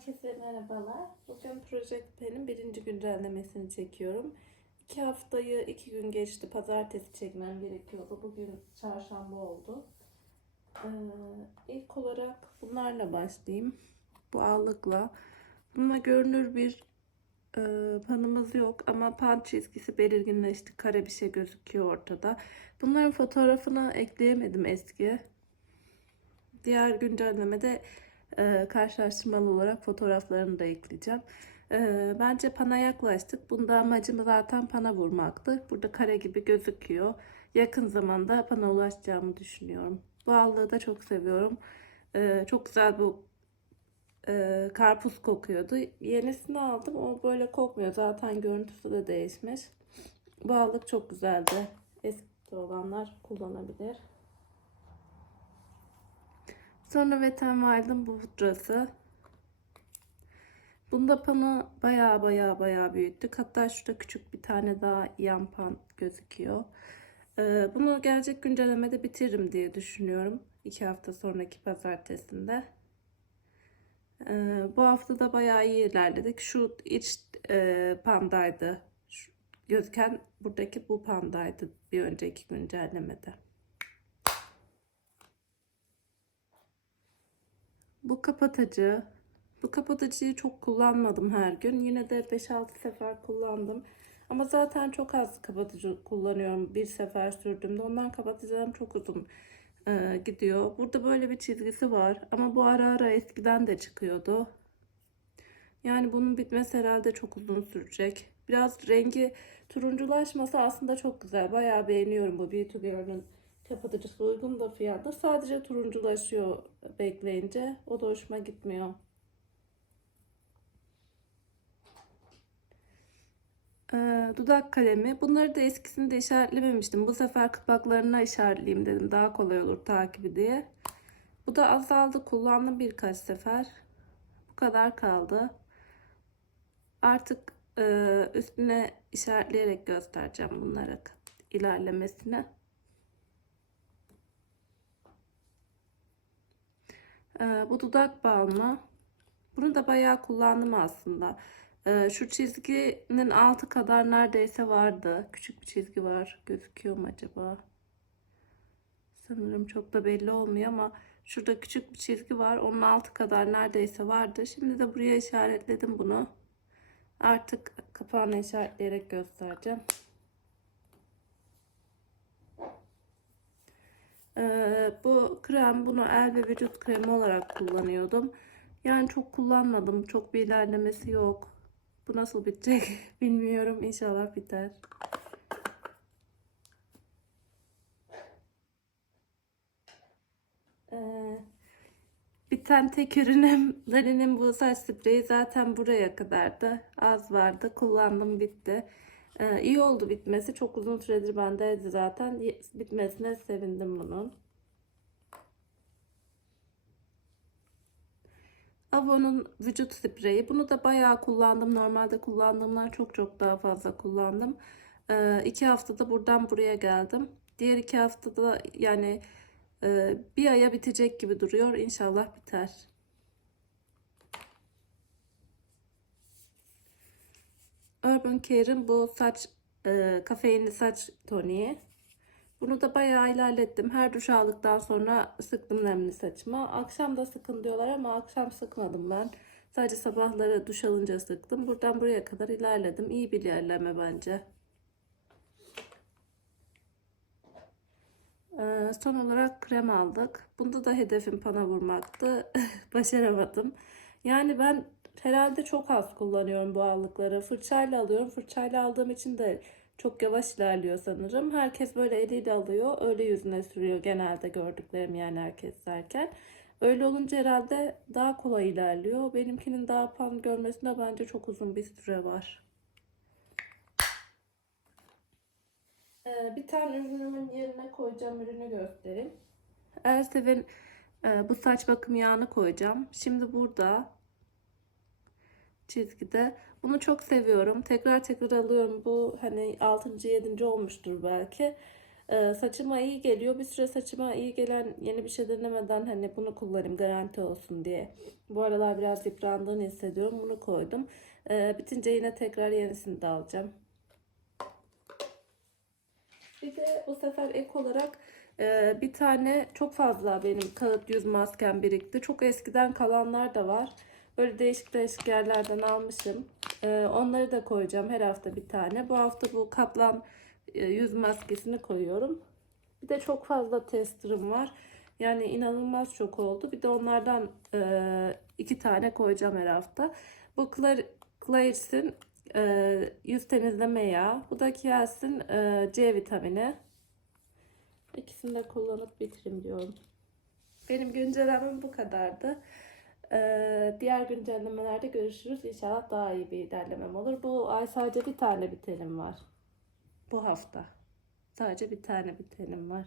Herkese merhabalar. Bugün Project Pen'in birinci güncellemesini çekiyorum. İki haftayı iki gün geçti. Pazartesi çekmem gerekiyordu. Bugün çarşamba oldu. Ee, ilk olarak bunlarla başlayayım. Bu ağlıkla. Bununla görünür bir e, panımız yok ama pan çizgisi belirginleşti. Kare bir şey gözüküyor ortada. Bunların fotoğrafını ekleyemedim eski. Diğer güncellemede e, karşılaştırmalı olarak fotoğraflarını da ekleyeceğim. E, bence pana yaklaştık. Bunda amacım zaten pana vurmaktı. Burada kare gibi gözüküyor. Yakın zamanda pana ulaşacağımı düşünüyorum. Bu allığı da çok seviyorum. E, çok güzel bu e, karpuz kokuyordu. Yenisini aldım. O böyle kokmuyor. Zaten görüntüsü de değişmiş. Bu allık çok güzeldi. Eski olanlar kullanabilir. Sonra Wet n Wild'ın bu pudrası. Bunda pano baya baya baya büyüttük. Hatta şurada küçük bir tane daha yan pan gözüküyor. Ee, bunu gelecek güncellemede bitiririm diye düşünüyorum. İki hafta sonraki pazartesinde. Ee, bu hafta da bayağı iyi ilerledik. Şu iç e, pandaydı. Şu, gözüken buradaki bu pandaydı bir önceki güncellemede. Bu kapatıcı. Bu kapatıcıyı çok kullanmadım her gün. Yine de 5-6 sefer kullandım. Ama zaten çok az kapatıcı kullanıyorum bir sefer sürdüğümde. Ondan kapatıcılarım çok uzun e, gidiyor. Burada böyle bir çizgisi var. Ama bu ara ara eskiden de çıkıyordu. Yani bunun bitmesi herhalde çok uzun sürecek. Biraz rengi turunculaşması aslında çok güzel. Bayağı beğeniyorum bu Beauty Girl'ün kapatıcısı uygun da fiyatı. Sadece turunculaşıyor bekleyince. O da hoşuma gitmiyor. Ee, dudak kalemi. Bunları da eskisinde işaretlememiştim. Bu sefer kapaklarına işaretleyeyim dedim. Daha kolay olur takibi diye. Bu da azaldı. Kullandım birkaç sefer. Bu kadar kaldı. Artık e, üstüne işaretleyerek göstereceğim bunlara ilerlemesini. Bu dudak balmı. Bunu da bayağı kullandım aslında. Ee, şu çizginin altı kadar neredeyse vardı. Küçük bir çizgi var. Gözüküyor mu acaba? Sanırım çok da belli olmuyor ama şurada küçük bir çizgi var. Onun altı kadar neredeyse vardı. Şimdi de buraya işaretledim bunu. Artık kapağını işaretleyerek göstereceğim. Ee, bu krem bunu el ve vücut kremi olarak kullanıyordum. Yani çok kullanmadım. Çok bir ilerlemesi yok. Bu nasıl bitecek bilmiyorum. İnşallah biter. Ee, biten tek ürünüm Lari'nin bu saç spreyi zaten buraya kadardı. Az vardı. Kullandım bitti. Ee, iyi oldu bitmesi. Çok uzun süredir bendeydi zaten. Bitmesine sevindim bunun. Avon'un vücut spreyi. Bunu da bayağı kullandım. Normalde kullandığımdan çok çok daha fazla kullandım. Ee, iki haftada buradan buraya geldim. Diğer iki haftada yani e, bir aya bitecek gibi duruyor. İnşallah biter. Urban Care'ın bu saç e, kafeinli saç toniği. Bunu da bayağı ilerlettim. Her duş aldıktan sonra sıktım nemli saçıma. Akşam da sıkın diyorlar ama akşam sıkmadım ben. Sadece sabahları duş alınca sıktım. Buradan buraya kadar ilerledim. İyi bir ilerleme bence. Ee, son olarak krem aldık. Bunda da hedefim pana vurmaktı. Başaramadım. Yani ben herhalde çok az kullanıyorum bu allıkları. Fırçayla alıyorum. Fırçayla aldığım için de çok yavaş ilerliyor sanırım. Herkes böyle eliyle alıyor. Öyle yüzüne sürüyor genelde gördüklerim yani herkes derken. Öyle olunca herhalde daha kolay ilerliyor. Benimkinin daha pan görmesinde bence çok uzun bir süre var. Ee, bir tane ürünümün yerine koyacağım ürünü göstereyim. Elsev'in e, bu saç bakım yağını koyacağım. Şimdi burada çizgide. Bunu çok seviyorum. Tekrar tekrar alıyorum. Bu hani 6. 7. olmuştur belki. Ee, saçıma iyi geliyor. Bir süre saçıma iyi gelen yeni bir şey denemeden hani bunu kullanayım garanti olsun diye. Bu aralar biraz yıprandığını hissediyorum. Bunu koydum. Ee, bitince yine tekrar yenisini de alacağım. Bir de bu sefer ek olarak e, bir tane çok fazla benim kağıt yüz maskem birikti. Çok eskiden kalanlar da var. Böyle değişik değişik yerlerden almışım. E, onları da koyacağım her hafta bir tane. Bu hafta bu kaplan e, yüz maskesini koyuyorum. Bir de çok fazla testerım var. Yani inanılmaz çok oldu. Bir de onlardan e, iki tane koyacağım her hafta. Bu Clar e, yüz temizleme yağı. Bu da Kiehl's'in e, C vitamini. İkisini de kullanıp bitireyim diyorum. Benim güncellemem bu kadardı. Ee, diğer güncellemelerde görüşürüz. İnşallah daha iyi bir ilerlemem olur. Bu ay sadece bir tane bitenim var. Bu hafta. Sadece bir tane bitenim var.